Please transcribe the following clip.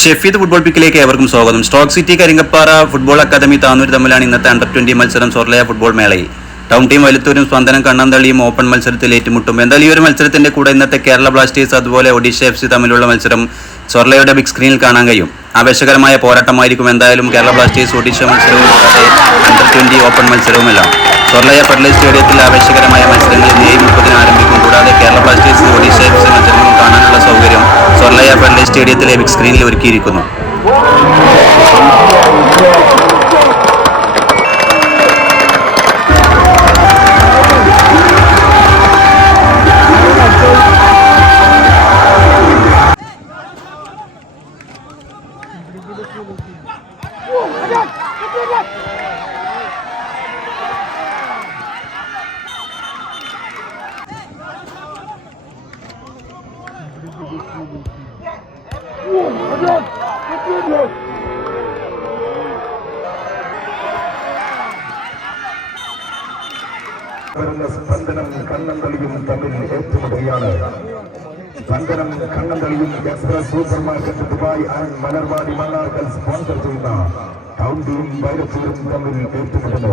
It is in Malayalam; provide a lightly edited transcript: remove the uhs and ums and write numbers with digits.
ഷെഫീദ് ഫുട്ബോൾ പിക്കിലേക്ക് ഏവർക്കും സ്വാഗതം. Stoke City Karinkappara football academy Tanur തമ്മിലാണ് ഇന്നത്തെ അണ്ടർ-20 മത്സരം സോർലയ ഫുട്ബോൾ മേളയിൽ. ടൗൺ ടീം വലുത്തൂരും സ്പന്ദനം കണ്ണന്തള്ളിയും ഓപ്പൺ മത്സരത്തിൽ ഏറ്റുമുട്ടും. എന്തായാലും ഈ ഒരു മത്സരത്തിന്റെ കൂടെ ഇന്നത്തെ കേരള ബ്ലാസ്റ്റേഴ്സ് അതുപോലെ ഒഡീഷ FC തമ്മിലുള്ള മത്സരം സോർലയുടെ ബിഗ് സ്ക്രീനിൽ കാണാൻ കഴിയും. ആവേശകരമായ പോരാട്ടമായിരിക്കും എന്തായാലും കേരള ബ്ലാസ്റ്റേഴ്സ് ഒഡീഷ മത്സരവും അണ്ടർ-20 ഓപ്പൺ മത്സരവുമെല്ലാം. സോർലയ ഫെഡറൽ സ്റ്റേഡിയത്തിൽ ആവേശകരമായ മത്സരങ്ങൾ മെയ് 30 ആരംഭിക്കും. കൂടാതെ കേരള ബ്ലാസ്റ്റേഴ്സ് ഒഡീഷ FC മത്സരങ്ങളും കാണാനുള്ള സൗകര്യം സോർലയ ഫെഡറൽ സ്റ്റേഡിയത്തിലെ ബിഗ് സ്ക്രീനിൽ ഒരുക്കിയിരിക്കുന്നു. സ്പന്ദനം കണ്ണന്തളിയും തമ്മിൽ ഏറ്റുമുട്ടുകയാണ്. സ്പന്ദനം കണ്ണന്തളിയും express super market Dubai and Malarvadi Mannarkkal sponsor ചെയ്യുന്ന ടൗൺ ടീം വൈരപ്പൂരും തമ്മിൽ ഏറ്റുമുട്ടുന്നു.